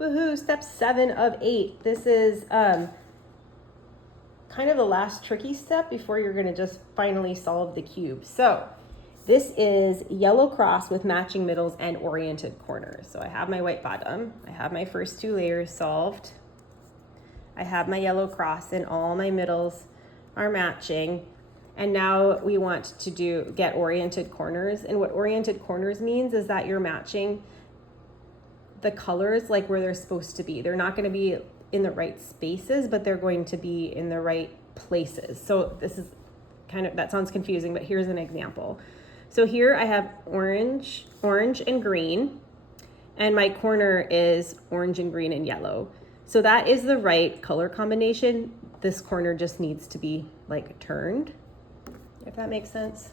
Woohoo, step 7 of 8. This is kind of the last tricky step before you're gonna just finally solve the cube. So this is yellow cross with matching middles and oriented corners. So I have my white bottom, I have my first 2 layers solved. I have my yellow cross and all my middles are matching. And now we want to get oriented corners. And what oriented corners means is that you're matching the colors like where they're supposed to be. They're not going to be in the right spaces, but they're going to be in the right places. So this is that sounds confusing, but here's an example. So here I have orange and green, and my corner is orange and green and yellow. So that is the right color combination. This corner just needs to be like turned, if that makes sense.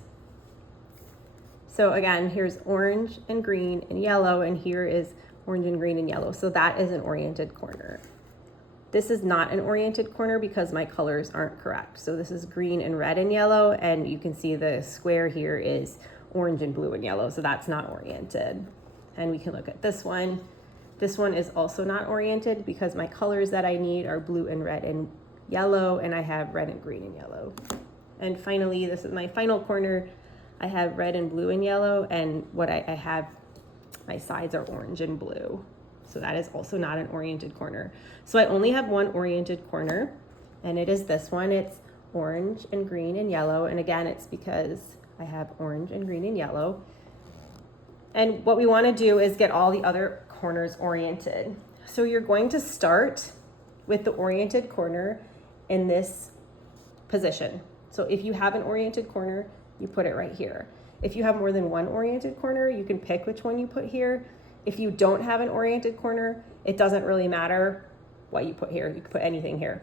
So again, here's orange and green and yellow, and here is orange and green and yellow. So that is an oriented corner. This is not an oriented corner because my colors aren't correct. So this is green and red and yellow, and you can see the square here is orange and blue and yellow. So that's not oriented. And we can look at this one. This one is also not oriented because my colors that I need are blue and red and yellow, and I have red and green and yellow. And finally, this is my final corner. I have red and blue and yellow, and what I have, my sides are orange and blue. So that is also not an oriented corner. So I only have one oriented corner, and it is this one. It's orange and green and yellow. And again, it's because I have orange and green and yellow. And what we want to do is get all the other corners oriented. So you're going to start with the oriented corner in this position. So if you have an oriented corner, you put it right here. If you have more than one oriented corner, you can pick which one you put here. If you don't have an oriented corner, it doesn't really matter what you put here. You can put anything here.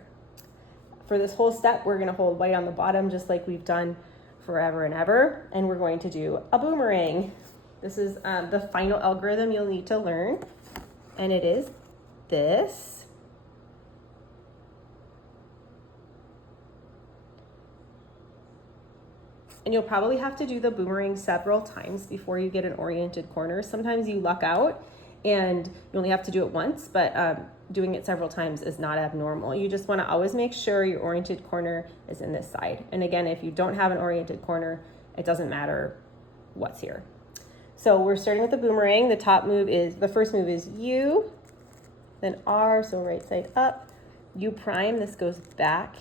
For this whole step, we're gonna hold white on the bottom just like we've done forever and ever, and we're going to do a boomerang. This is the final algorithm you'll need to learn, and it is this. And you'll probably have to do the boomerang several times before you get an oriented corner. Sometimes you luck out and you only have to do it once, but doing it several times is not abnormal. You just want to always make sure your oriented corner is in this side. And again, if you don't have an oriented corner, it doesn't matter what's here. So we're starting with the boomerang. The first move is U, then R, so right side up, U prime, this goes back,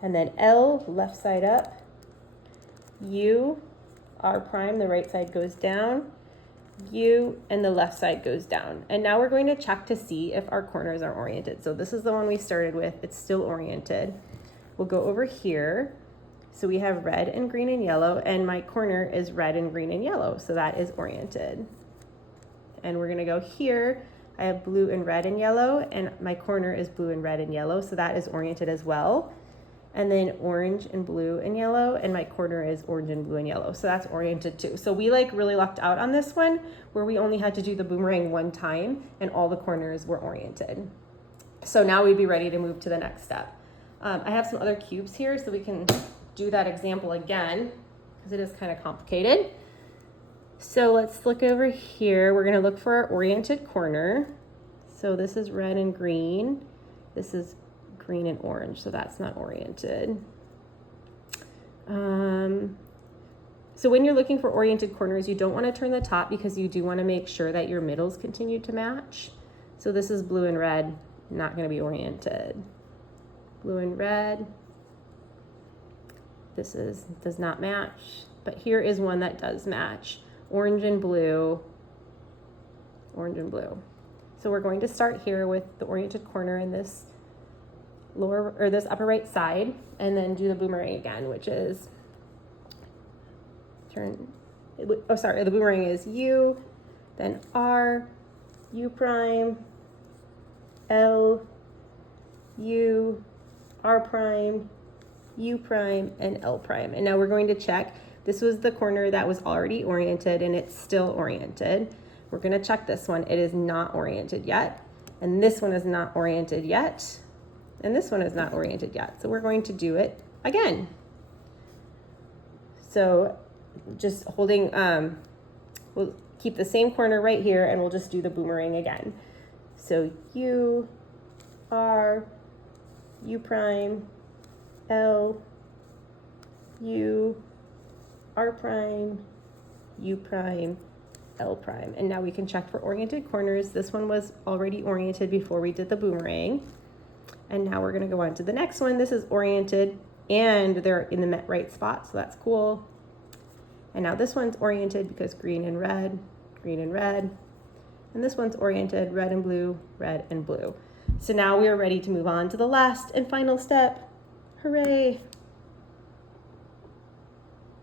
and then L, left side up, U, R prime, the right side goes down, U, and the left side goes down. And now we're going to check to see if our corners are oriented. So this is the one we started with. It's still oriented. We'll go over here. So we have red and green and yellow, and my corner is red and green and yellow. So that is oriented. And we're gonna go here. I have blue and red and yellow, and my corner is blue and red and yellow. So that is oriented as well. And then orange and blue and yellow, and my corner is orange and blue and yellow. So that's oriented too. So we really lucked out on this one where we only had to do the boomerang one time and all the corners were oriented. So now we'd be ready to move to the next step. I have some other cubes here so we can do that example again because it is kind of complicated. So let's look over here. We're gonna look for our oriented corner. So this is red and green. This is green and orange, so that's not oriented. So when you're looking for oriented corners, you don't want to turn the top because you do want to make sure that your middles continue to match. So this is blue and red, not going to be oriented. Blue and red, does not match, but here is one that does match. Orange and blue, orange and blue. So we're going to start here with the oriented corner in this this upper right side, and then do the boomerang again, which is the boomerang is U, then R, U prime, L, U, R prime, U prime, and L prime. And now we're going to check. This was the corner that was already oriented and it's still oriented. We're going to check this one. It is not oriented yet. And this one is not oriented yet. And this one is not oriented yet. So we're going to do it again. So just holding, we'll keep the same corner right here and we'll just do the boomerang again. So U, R, U prime, L, U, R prime, U prime, L prime. And now we can check for oriented corners. This one was already oriented before we did the boomerang. And now we're gonna go on to the next one. This is oriented and they're in the right spot, so that's cool. And now this one's oriented because green and red, green and red. And this one's oriented, red and blue, red and blue. So now we are ready to move on to the last and final step. Hooray!